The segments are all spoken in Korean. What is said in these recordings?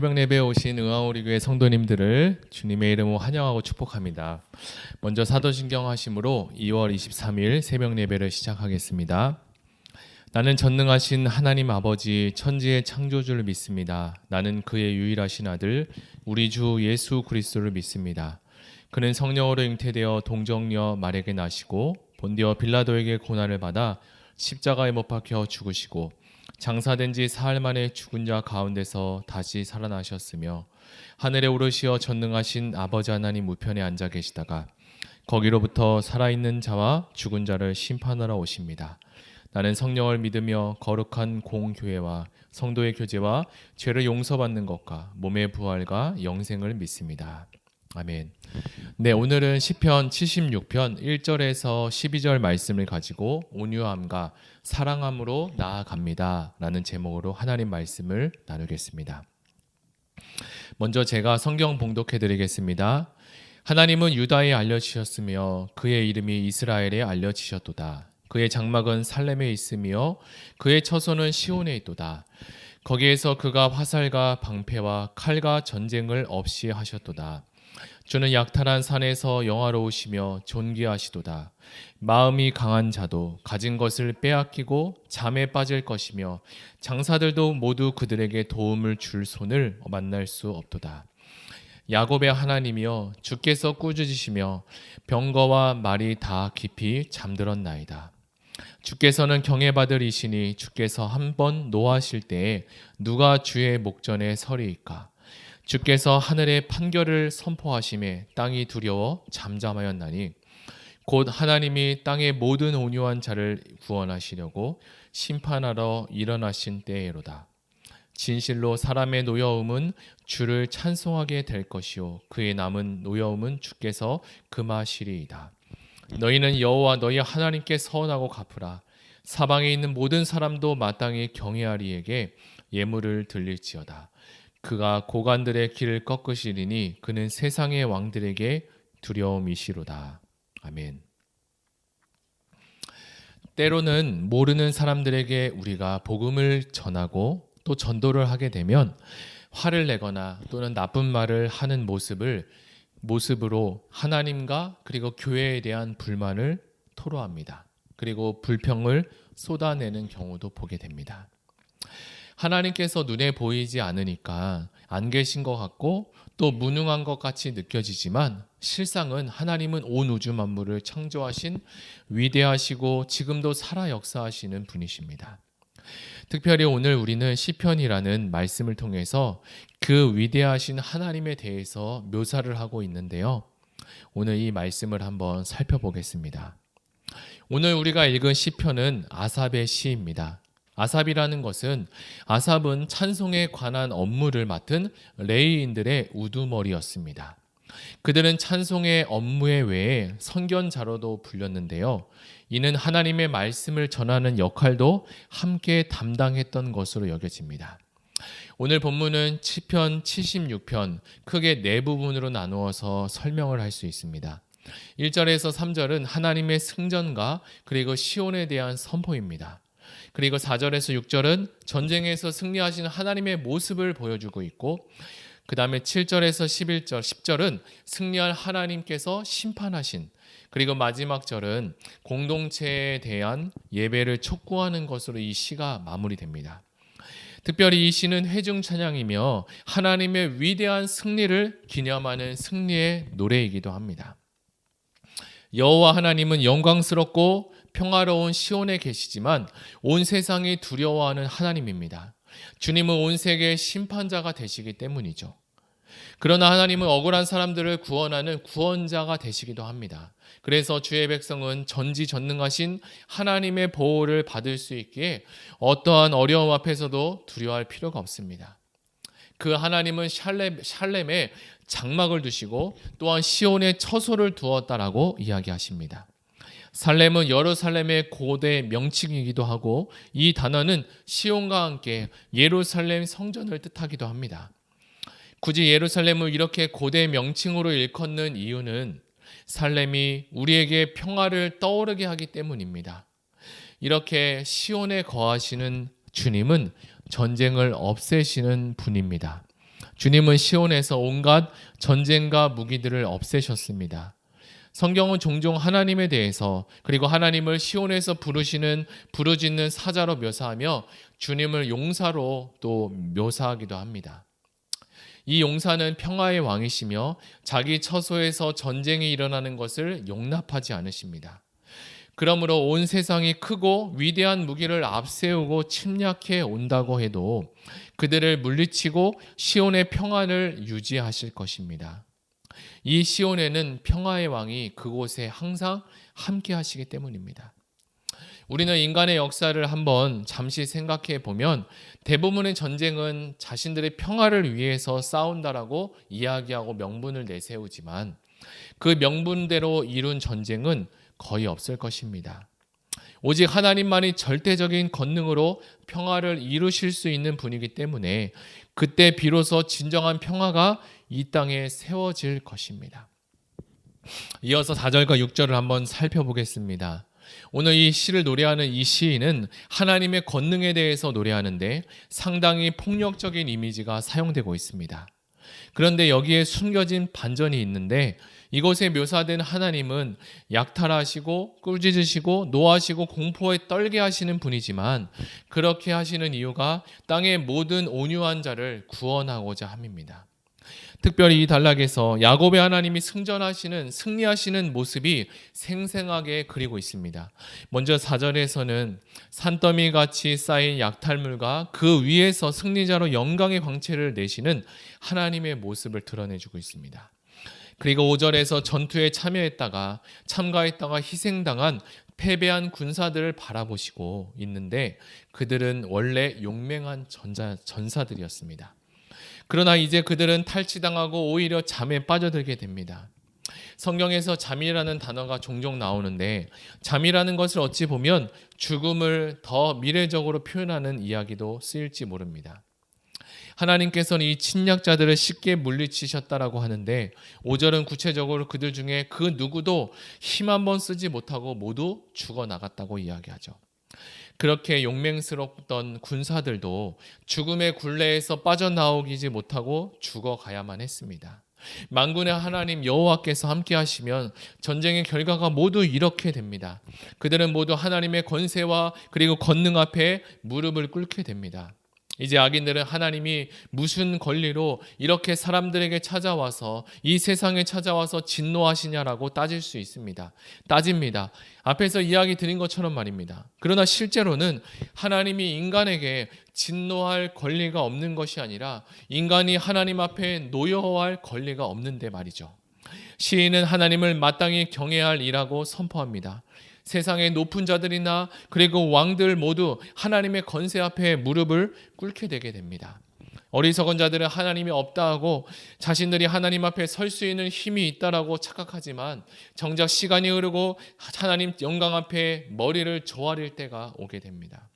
새벽 예배에 오신 응아오리교회 성도님들을 주님의 이름으로 환영하고 축복합니다. 먼저 사도신경 하심으로 2월 23일 새벽 예배를 시작하겠습니다. 나는 전능하신 하나님 아버지 천지의 창조주를 믿습니다. 나는 그의 유일하신 아들 우리 주 예수 그리스도를 믿습니다. 그는 성령으로 잉태되어 동정녀 마리아에게 나시고 본디어 빌라도에게 고난을 받아 십자가에 못 박혀 죽으시고 장사된 지 사흘 만에 죽은 자 가운데서 다시 살아나셨으며 하늘에 오르시어 전능하신 아버지 하나님 우편에 앉아 계시다가 거기로부터 살아있는 자와 죽은 자를 심판하러 오십니다. 나는 성령을 믿으며 거룩한 공교회와 성도의 교제와 죄를 용서받는 것과 몸의 부활과 영생을 믿습니다. 아멘. 네, 오늘은 시편 76편 1절에서 12절 말씀을 가지고 온유함과 사랑함으로 나아갑니다 라는 제목으로 하나님 말씀을 나누겠습니다. 먼저 제가 성경 봉독해 드리겠습니다. 하나님은 유다에 알려지셨으며 그의 이름이 이스라엘에 알려지셨도다. 그의 장막은 살렘에 있으며 그의 처소는 시온에 있도다. 거기에서 그가 화살과 방패와 칼과 전쟁을 없이 하셨도다. 주는 약탈한 산에서 영화로우시며 존귀하시도다. 마음이 강한 자도 가진 것을 빼앗기고 잠에 빠질 것이며 장사들도 모두 그들에게 도움을 줄 손을 만날 수 없도다. 야곱의 하나님이여 주께서 꾸짖으시며 병거와 말이 다 깊이 잠들었나이다. 주께서는 경외받을 이시니 주께서 한번 노하실 때에 누가 주의 목전에 서리이까. 주께서 하늘의 판결을 선포하심에 땅이 두려워 잠잠하였나니 곧 하나님이 땅의 모든 온유한 자를 구원하시려고 심판하러 일어나신 때에로다. 진실로 사람의 노여움은 주를 찬송하게 될 것이요 그의 남은 노여움은 주께서 금하시리이다. 너희는 여호와 너희 하나님께 서원하고 갚으라. 사방에 있는 모든 사람도 마땅히 경외하리에게 예물을 드릴지어다. 그가 고관들의 길을 꺾으시리니 그는 세상의 왕들에게 두려움이시로다. 아멘. 때로는 모르는 사람들에게 우리가 복음을 전하고 또 전도를 하게 되면 화를 내거나 또는 나쁜 말을 하는 모습으로 하나님과 그리고 교회에 대한 불만을 토로합니다. 그리고 불평을 쏟아내는 경우도 보게 됩니다. 하나님께서 눈에 보이지 않으니까 안 계신 것 같고 또 무능한 것 같이 느껴지지만 실상은 하나님은 온 우주 만물을 창조하신 위대하시고 지금도 살아 역사하시는 분이십니다. 특별히 오늘 우리는 시편이라는 말씀을 통해서 그 위대하신 하나님에 대해서 묘사를 하고 있는데요. 오늘 이 말씀을 한번 살펴보겠습니다. 오늘 우리가 읽은 시편은 아삽의 시입니다. 아삽이라는 것은 아삽은 찬송에 관한 업무를 맡은 레위인들의 우두머리였습니다. 그들은 찬송의 업무에 외에 선견자로도 불렸는데요. 이는 하나님의 말씀을 전하는 역할도 함께 담당했던 것으로 여겨집니다. 오늘 본문은 시편 76편 크게 네 부분으로 나누어서 설명을 할 수 있습니다. 1절에서 3절은 하나님의 승전과 그리고 시온에 대한 선포입니다. 그리고 4절에서 6절은 전쟁에서 승리하신 하나님의 모습을 보여주고 있고 그 다음에 7절에서 11절, 10절은 승리할 하나님께서 심판하신 그리고 마지막 절은 공동체에 대한 예배를 촉구하는 것으로 이 시가 마무리됩니다. 특별히 이 시는 회중 찬양이며 하나님의 위대한 승리를 기념하는 승리의 노래이기도 합니다. 여호와 하나님은 영광스럽고 평화로운 시온에 계시지만 온 세상이 두려워하는 하나님입니다. 주님은 온 세계의 심판자가 되시기 때문이죠. 그러나 하나님은 억울한 사람들을 구원하는 구원자가 되시기도 합니다. 그래서 주의 백성은 전지전능하신 하나님의 보호를 받을 수 있기에 어떠한 어려움 앞에서도 두려워할 필요가 없습니다. 그 하나님은 샬렘에 장막을 두시고 또한 시온에 처소를 두었다라고 이야기하십니다. 살렘은 예루살렘의 고대 명칭이기도 하고 이 단어는 시온과 함께 예루살렘 성전을 뜻하기도 합니다. 굳이 예루살렘을 이렇게 고대 명칭으로 일컫는 이유는 살렘이 우리에게 평화를 떠오르게 하기 때문입니다. 이렇게 시온에 거하시는 주님은 전쟁을 없애시는 분입니다. 주님은 시온에서 온갖 전쟁과 무기들을 없애셨습니다. 성경은 종종 하나님에 대해서 그리고 하나님을 시온에서 부르짖는 사자로 묘사하며 주님을 용사로 또 묘사하기도 합니다. 이 용사는 평화의 왕이시며 자기 처소에서 전쟁이 일어나는 것을 용납하지 않으십니다. 그러므로 온 세상이 크고 위대한 무기를 앞세우고 침략해 온다고 해도 그들을 물리치고 시온의 평안을 유지하실 것입니다. 이 시온에는 평화의 왕이 그곳에 항상 함께 하시기 때문입니다. 우리는 인간의 역사를 한번 잠시 생각해 보면 대부분의 전쟁은 자신들의 평화를 위해서 싸운다라고 이야기하고 명분을 내세우지만 그 명분대로 이룬 전쟁은 거의 없을 것입니다. 오직 하나님만이 절대적인 권능으로 평화를 이루실 수 있는 분이기 때문에 그때 비로소 진정한 평화가 이 땅에 세워질 것입니다. 이어서 4절과 6절을 한번 살펴보겠습니다. 오늘 이 시를 노래하는 이 시인은 하나님의 권능에 대해서 노래하는데 상당히 폭력적인 이미지가 사용되고 있습니다. 그런데 여기에 숨겨진 반전이 있는데 이곳에 묘사된 하나님은 약탈하시고 꿀짖으시고 노하시고 공포에 떨게 하시는 분이지만 그렇게 하시는 이유가 땅의 모든 온유한 자를 구원하고자 함입니다. 특별히 이 단락에서 야곱의 하나님이 승리하시는 모습이 생생하게 그리고 있습니다. 먼저 4절에서는 산더미같이 쌓인 약탈물과 그 위에서 승리자로 영광의 광채를 내시는 하나님의 모습을 드러내주고 있습니다. 그리고 5절에서 전투에 참가했다가 희생당한 패배한 군사들을 바라보시고 있는데 그들은 원래 용맹한 전사들이었습니다. 그러나 이제 그들은 탈취당하고 오히려 잠에 빠져들게 됩니다. 성경에서 잠이라는 단어가 종종 나오는데 잠이라는 것을 어찌 보면 죽음을 더 미래적으로 표현하는 이야기도 쓰일지 모릅니다. 하나님께서는 이 침략자들을 쉽게 물리치셨다라고 하는데 5절은 구체적으로 그들 중에 그 누구도 힘 한번 쓰지 못하고 모두 죽어나갔다고 이야기하죠. 그렇게 용맹스럽던 군사들도 죽음의 굴레에서 빠져나오지 못하고 죽어가야만 했습니다. 만군의 하나님 여호와께서 함께 하시면 전쟁의 결과가 모두 이렇게 됩니다. 그들은 모두 하나님의 권세와 그리고 권능 앞에 무릎을 꿇게 됩니다. 이제 악인들은 하나님이 무슨 권리로 이렇게 사람들에게 찾아와서 이 세상에 찾아와서 진노하시냐라고 따질 수 있습니다. 따집니다. 앞에서 이야기 드린 것처럼 말입니다. 그러나 실제로는 하나님이 인간에게 진노할 권리가 없는 것이 아니라 인간이 하나님 앞에 노여워할 권리가 없는데 말이죠. 시인은 하나님을 마땅히 경외해야 할 일이라고 선포합니다. 세상의 높은 자들이나 그리고 왕들 모두 하나님의 권세 앞에 무릎을 꿇게 되게 됩니다. 어리석은 자들은 하나님이 없다 하고 자신들이 하나님 앞에 설 수 있는 힘이 있다라고 착각하지만 정작 시간이 흐르고 하나님 영광 앞에 머리를 조아릴 때가 오게 됩니다.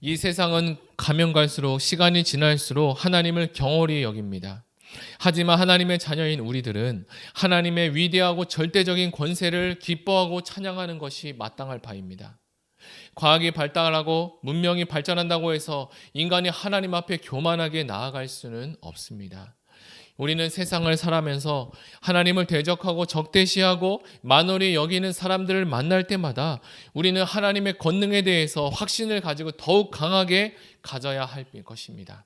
이 세상은 가면 갈수록 시간이 지날수록 하나님을 경홀히 여깁니다. 하지만 하나님의 자녀인 우리들은 하나님의 위대하고 절대적인 권세를 기뻐하고 찬양하는 것이 마땅할 바입니다. 과학이 발달하고 문명이 발전한다고 해서 인간이 하나님 앞에 교만하게 나아갈 수는 없습니다. 우리는 세상을 살아면서 하나님을 대적하고 적대시하고 만홀히 여기는 사람들을 만날 때마다 우리는 하나님의 권능에 대해서 확신을 가지고 더욱 강하게 가져야 할 것입니다.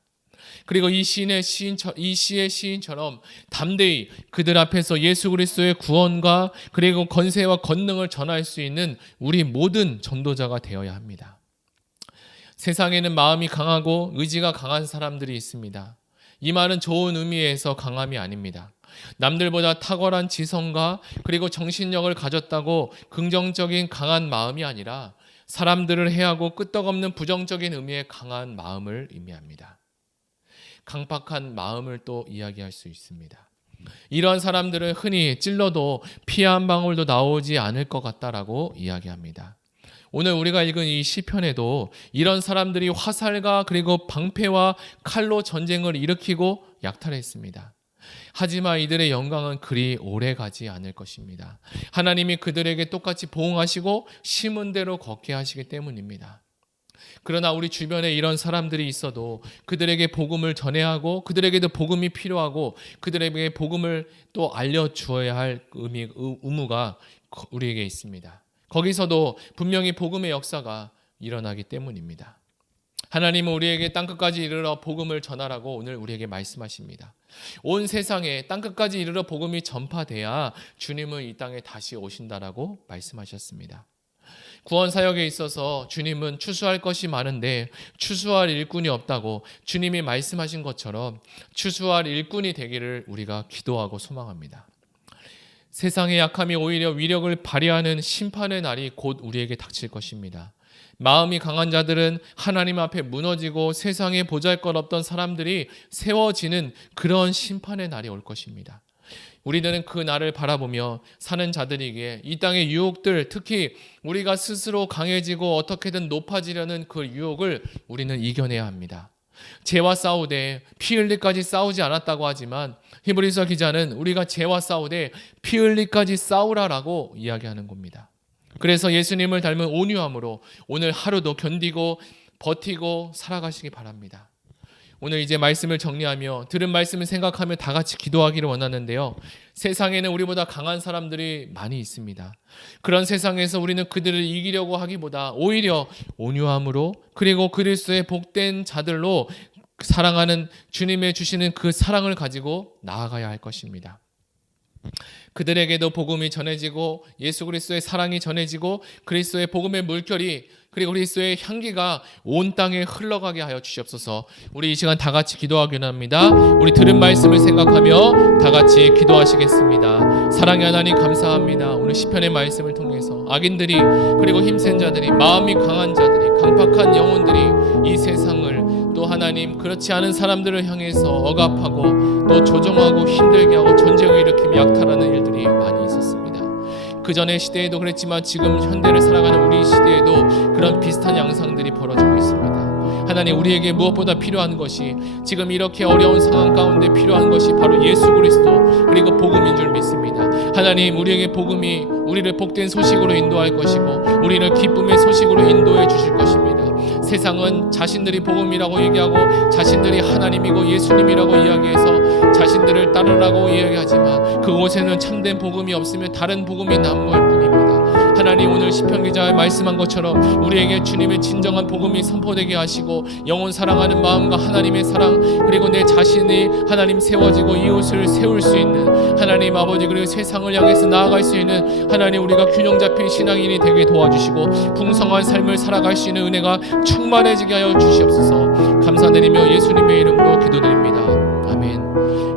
그리고 이 시의 시인처럼 담대히 그들 앞에서 예수 그리스도의 구원과 그리고 권세와 권능을 전할 수 있는 우리 모든 전도자가 되어야 합니다. 세상에는 마음이 강하고 의지가 강한 사람들이 있습니다. 이 말은 좋은 의미에서 강함이 아닙니다. 남들보다 탁월한 지성과 그리고 정신력을 가졌다고 긍정적인 강한 마음이 아니라 사람들을 해하고 끄떡없는 부정적인 의미의 강한 마음을 의미합니다. 강팍한 마음을 또 이야기할 수 있습니다. 이러한 사람들은 흔히 찔러도 피 한 방울도 나오지 않을 것 같다라고 이야기합니다. 오늘 우리가 읽은 이 시편에도 이런 사람들이 화살과 그리고 방패와 칼로 전쟁을 일으키고 약탈했습니다. 하지만 이들의 영광은 그리 오래 가지 않을 것입니다. 하나님이 그들에게 똑같이 보응하시고 심은 대로 걷게 하시기 때문입니다. 그러나 우리 주변에 이런 사람들이 있어도 그들에게 복음을 전해야 하고 그들에게도 복음이 필요하고 그들에게 복음을 또 알려주어야 할 의무가 우리에게 있습니다. 거기서도 분명히 복음의 역사가 일어나기 때문입니다. 하나님은 우리에게 땅끝까지 이르러 복음을 전하라고 오늘 우리에게 말씀하십니다. 온 세상에 땅끝까지 이르러 복음이 전파돼야 주님은 이 땅에 다시 오신다라고 말씀하셨습니다. 구원 사역에 있어서 주님은 추수할 것이 많은데 추수할 일꾼이 없다고 주님이 말씀하신 것처럼 추수할 일꾼이 되기를 우리가 기도하고 소망합니다. 세상의 약함이 오히려 위력을 발휘하는 심판의 날이 곧 우리에게 닥칠 것입니다. 마음이 강한 자들은 하나님 앞에 무너지고 세상에 보잘것없던 사람들이 세워지는 그런 심판의 날이 올 것입니다. 우리들은 그 날을 바라보며 사는 자들에게 이 땅의 유혹들, 특히 우리가 스스로 강해지고 어떻게든 높아지려는 그 유혹을 우리는 이겨내야 합니다. 죄와 싸우되 피 흘리까지 싸우지 않았다고 하지만 히브리서 기자는 우리가 죄와 싸우되 피 흘리까지 싸우라라고 이야기하는 겁니다. 그래서 예수님을 닮은 온유함으로 오늘 하루도 견디고 버티고 살아가시기 바랍니다. 오늘 이제 말씀을 정리하며 들은 말씀을 생각하며 다 같이 기도하기를 원하는데요. 세상에는 우리보다 강한 사람들이 많이 있습니다. 그런 세상에서 우리는 그들을 이기려고 하기보다 오히려 온유함으로 그리고 그리스도의 복된 자들로 사랑하는 주님의 주시는 그 사랑을 가지고 나아가야 할 것입니다. 그들에게도 복음이 전해지고 예수 그리스도의 사랑이 전해지고 그리스도의 복음의 물결이 그리고 그리스도의 향기가 온 땅에 흘러가게 하여 주시옵소서. 우리 이 시간 다 같이 기도하기로 합니다. 우리 들은 말씀을 생각하며 다 같이 기도하시겠습니다. 사랑의 하나님 감사합니다. 오늘 시편의 말씀을 통해서 악인들이 그리고 힘센 자들이 마음이 강한 자들이 강팍한 영혼들이 이 세상을 또 하나님 그렇지 않은 사람들을 향해서 억압하고 또 조종하고 힘들게 하고 전쟁을 일으키며 약탈하는 일들이 많이 있었습니다. 그 전의 시대에도 그랬지만 지금 현대를 살아가는 우리 시대에도 그런 비슷한 양상들이 벌어지고 있습니다. 하나님 우리에게 무엇보다 필요한 것이 지금 이렇게 어려운 상황 가운데 필요한 것이 바로 예수 그리스도 그리고 복음인 줄 믿습니다. 하나님 우리에게 복음이 우리를 복된 소식으로 인도할 것이고 우리를 기쁨의 소식으로 인도해 주실 것입니다. 세상은 자신들이 복음이라고 얘기하고 자신들이 하나님이고 예수님이라고 이야기해서 자신들을 따르라고 이야기하지만 그곳에는 참된 복음이 없으면 다른 복음이 난무할 뿐입니다. 하나님 오늘 시편 기자가 말씀한 것처럼 우리에게 주님의 진정한 복음이 선포되게 하시고 영혼 사랑하는 마음과 하나님의 사랑 그리고 내 자신이 하나님 세워지고 이웃을 세울 수 있는 하나님 아버지 그리고 세상을 향해서 나아갈 수 있는 하나님 우리가 균형 잡힌 신앙인이 되게 도와주시고 풍성한 삶을 살아갈 수 있는 은혜가 충만해지게 하여 주시옵소서. 감사드리며 예수님의 이름으로 기도드립니다. 아멘.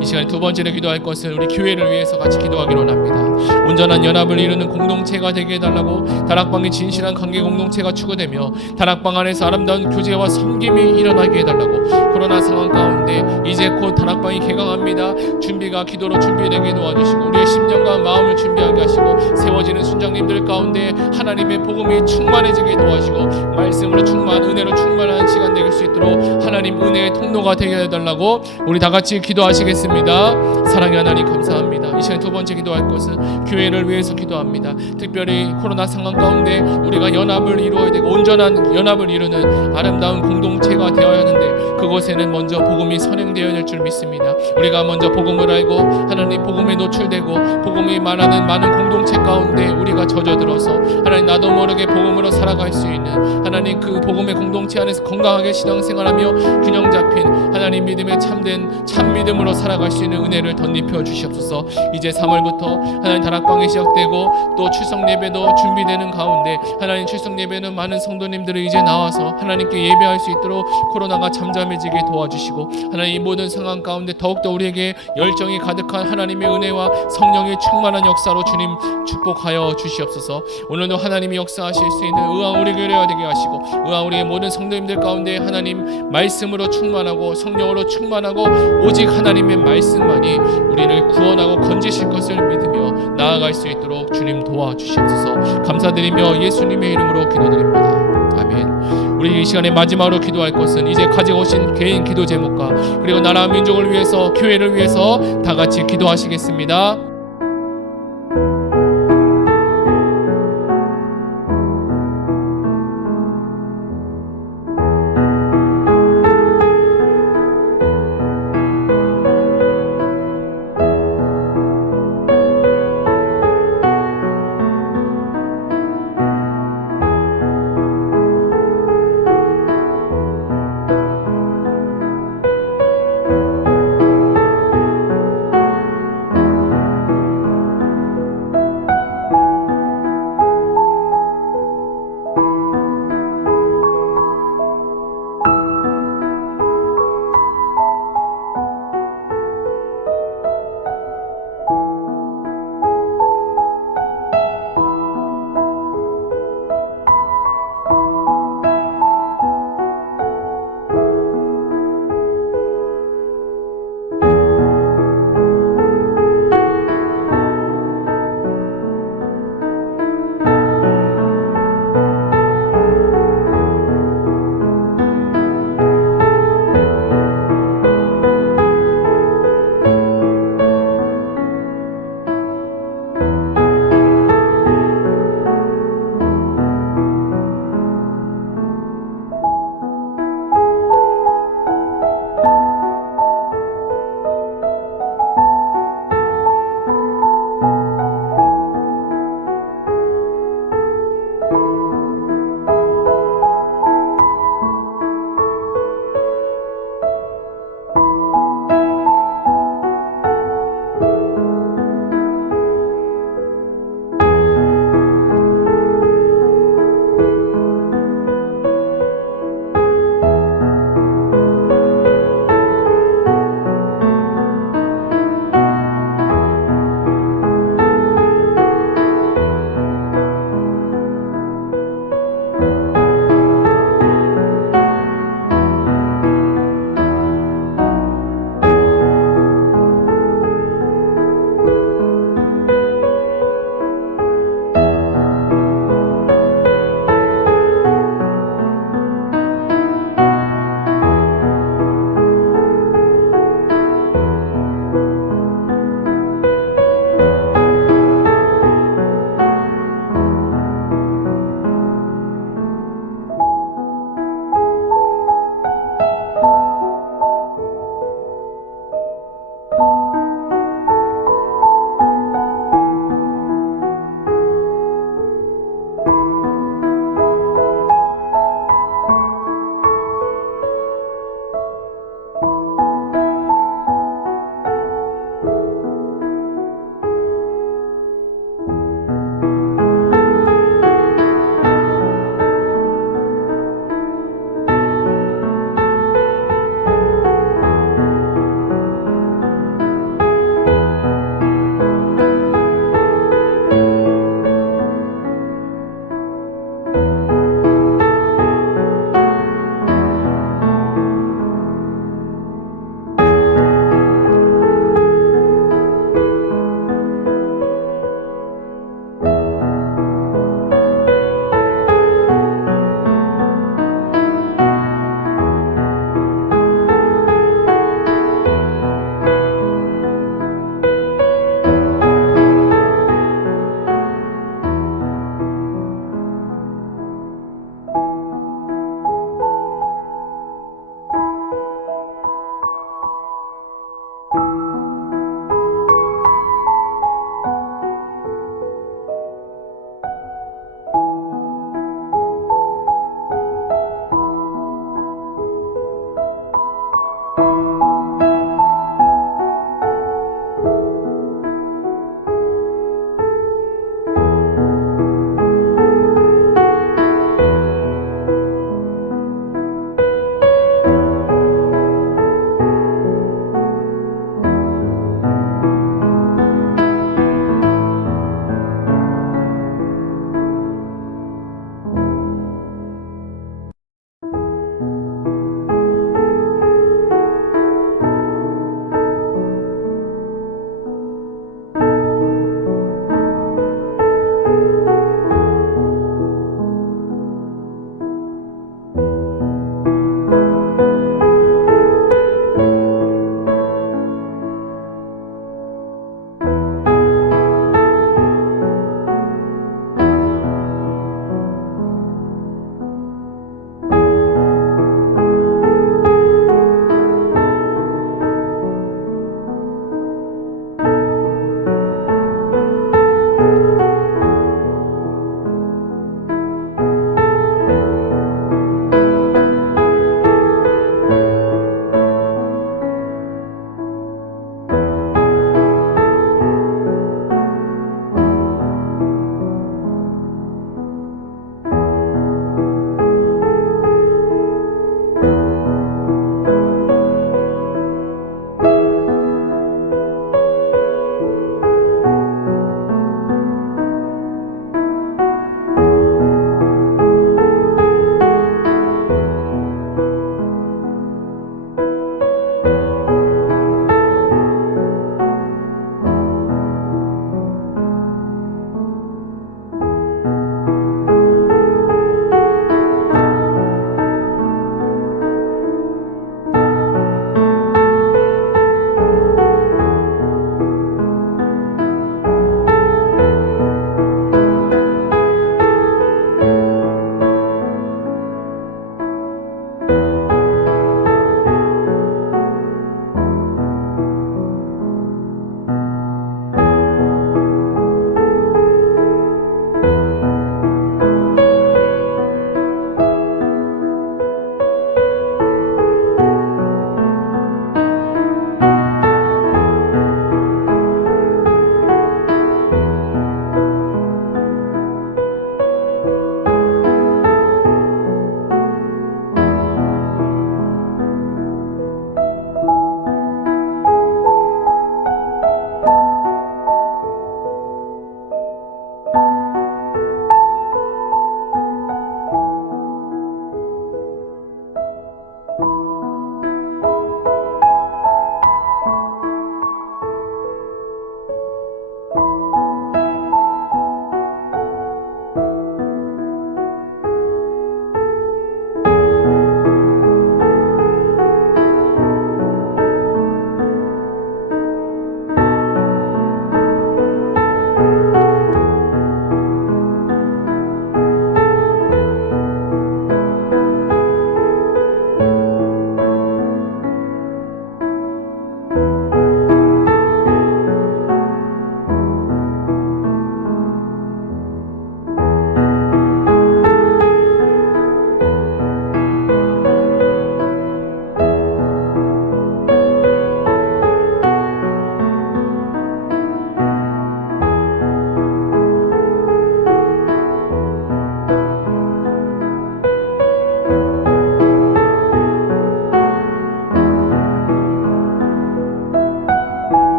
이 시간에 두 번째로 기도할 것은 우리 교회를 위해서 같이 기도하기로 합니다. 온전한 연합을 이루는 공동체가 되게 해달라고 다락방의 진실한 관계 공동체가 추구되며 다락방 안에서 아름다운 교제와 섬김이 일어나게 해달라고 코로나 상황 가운데 이제 곧 다락방이 개강합니다. 준비가 기도로 준비되게 도와주시고 우리의 심령과 마음을 준비하게 하시고 세워지는 순장님들 가운데 하나님의 복음이 충만해지게 도와주시고 말씀으로 충만 은혜로 충만한 시간 될 수 있도록 하나님 은혜의 통로가 되게 해달라고 우리 다 같이 기도하시겠습니다. 사랑의 하나님 감사합니다. 이 시간 두 번째 기도할 것은 교회를 위해서 기도합니다. 특별히 코로나 상황 가운데 우리가 연합을 이루어야 되고 온전한 연합을 이루는 아름다운 공동체가 되어야 하는데 그곳에는 먼저 복음이 선행되어야 될 줄 믿습니다. 우리가 먼저 복음을 알고 하나님 복음에 노출되고 복음이 말하는 많은 공동체 가운데 우리가 젖어들어서 하나님 나도 모르게 복음으로 살아갈 수 있는 하나님 그 복음의 공동체 안에서 건강하게 신앙생활하며 균형 잡힌 하나님 믿음의 참된 참믿음으로 살아갈 수 있는 은혜를 덧입혀 주시옵소서. 이제 3월부터 하나님 다락방이 시작되고 또 추석 예배도 준비되는 가운데 하나님 추석 예배는 많은 성도님들이 이제 나와서 하나님께 예배할 수 있도록 코로나가 잠잠해지게 도와주시고 하나님 이 모든 상황 가운데 더욱더 우리에게 열정이 가득한 하나님의 은혜와 성령의 충만한 역사로 주님 축복하여 주시옵소서. 오늘도 하나님이 역사하실 수 있는 의왕 우리 교회가 되게 하시고 의왕 우리의 모든 성도님들 가운데 하나님 말씀으로 충만하고 성령으로 충만하고 오직 하나님의 말씀만이 우리를 구원하고 건지실 것을 믿으며 나아갈 수 있도록 주님 도와주시옵소서. 감사드리며 예수님의 이름으로 기도드립니다. 아멘. 우리 이 시간에 마지막으로 기도할 것은 이제 가지고 오신 개인 기도 제목과 그리고 나라 민족을 위해서 교회를 위해서 다 같이 기도하시겠습니다.